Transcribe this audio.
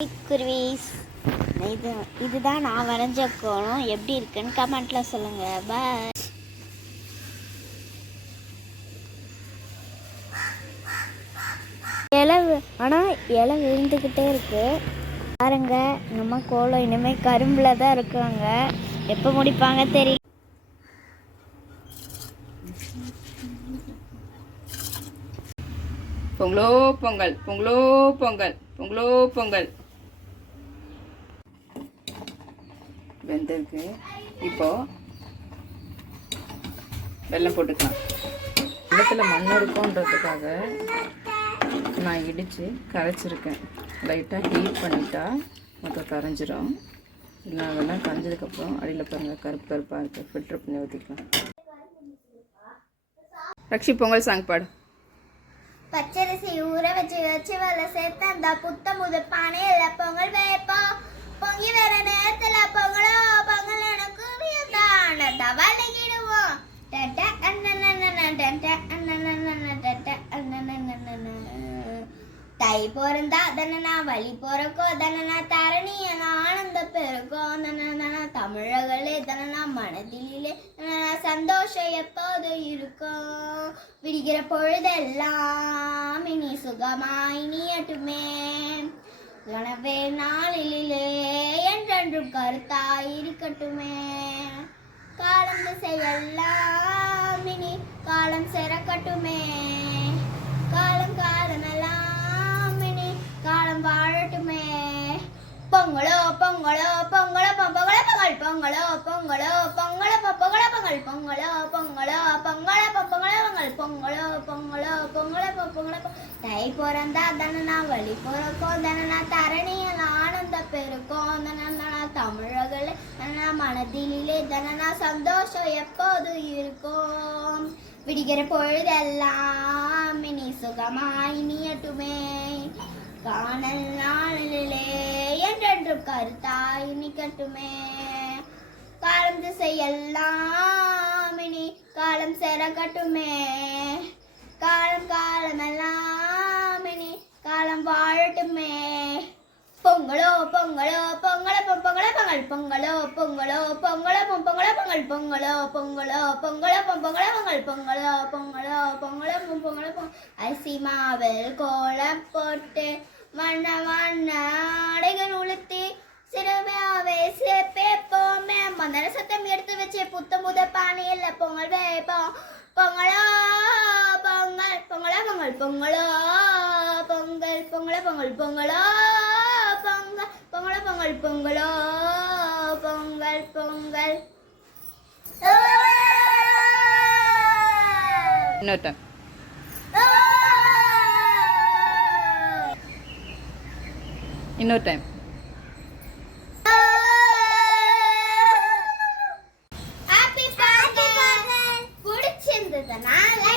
குருவீஸ், இதுதான் நான் வரைஞ்ச கோலம். எப்படி இருக்குன்னு கமெண்ட்ல சொல்லுங்க. பாய். இலை விழுந்துக்கிட்டே இருக்கு பாருங்க. நம்ம கோலம் இனிமேல் கரும்புல தான் இருக்காங்க. எப்போ முடிப்பாங்க தெரியல. பொங்கலோ பொங்கல், பொங்கலோ பொங்கல், பொங்கலோ பொங்கல். வெந்திருக்கு. இப்போ வெல்லம் போட்டுக்கலாம். வெள்ளத்தில் மண் இருக்கும்ன்றதுக்காக நான் இடித்து கரைச்சிருக்கேன். லைட்டாக ஹீட் பண்ணிட்டா மொத்தம் கரைஞ்சிரும். இல்லை வெள்ளம் கரைஞ்சதுக்கப்புறம் அடியில் பாருங்கள் கருப்பு கருப்பாக இருக்குது. ஃபில்டர் பண்ணி ஊற்றிக்கலாம். ரக்ஷி பொங்கல் சாங் பாடு. பச்சரிசி ஊற வச்சு வெள்ள சேர்த்து அந்த புத்த முது பானையில பொங்கல் வைப்போம். பொங்கி வர நேரத்துல பொங்கலோ பொங்கல் எனக்கு தவளைக்கிடுவோம். தை பிறந்தா தனனா வழி பிறக்கோ தனனா தரணிய ஆனந்த பெருக்கோ தனனா தமிழர்களே தனனா மனதிலே சந்தோஷம் எப்போது இருக்கும். விடுகிற பொழுதெல்லாம் இனி சுகமாய் நீயட்டுமே. கனவே நாளிலே என்றென்றும் கருத்தாய் இருக்கட்டுமே. காலம் திசையெல்லாம் இனி காலம் சிறக்கட்டுமே. காலம் காலமெல்லாம் இனி காலம் வாழட்டுமே. பொங்கலோ பொங்கலோ பொங்கலோ பொங்கலோ பொங்கல் பொங்கலோ பொங்கலோ பொங்கலோ பொங்கலோ பொங்கல் பொங்கலோ பொங்கலோ பொங்கலோ பொங்கலோ பொங்கல் பொங்கலோ பொங்கலோ பொங்கலோ பொங்கலோ. தை பிறந்தா தனனா வழி பிறக்கோ தனனா தரணியல் ஆனந்த பெருக்கோ தனனா தமிழர்களே தனனா மனதிலே தனனா சந்தோஷம் எப்போது இருக்கும். விடுகிற பொழுதெல்லாம் இனி சுகமாய் நீயட்டுமே. காணல் நாளிலே என்றென்றும் கருத்தாய் நிக்கட்டுமே. காலம் திசையெல்லாம் இனி காலம் சிறக்கட்டுமே. காலம் காலமெல்லாம் இனி காலம் வாழட்டுமே. பொங்கலோ பொங்கலோ பொங்கலோ பொங்கலோ பொங்கல் பொங்கலோ பொங்கலோ பொங்கலோ பொங்கலோ பொங்கல் பொங்கலோ பொங்கலோ பொங்கலோ பொங்கலோ பொங்கல் பொங்கலோ பொங்கலோ பொங்கலோ பொங்கலோ. அரிசி மாவில் கோலம் போட்டு வண்ண வண்ண ஆடைகள் உளுத்தி சிறுமையாவே சேர்ப்போமே. மந்தர சத்தம் எடுத்து வச்சு புத்த முத பானையில் பொங்கல் வைப்போம். பொங்கலோ பொங்கல் பொங்கலோ பொங்கல் பொங்கலோ பொங்கல் பொங்கலோ பொங்கல் பொங்கலோ பொங்கல் பொங்கலோ பொங்கல் பொங்கலோ பொங்கல் பொங்கல். இன்னொரு டைம். ஹாப்பி பொங்கல். பிடிச்சிருந்ததுனால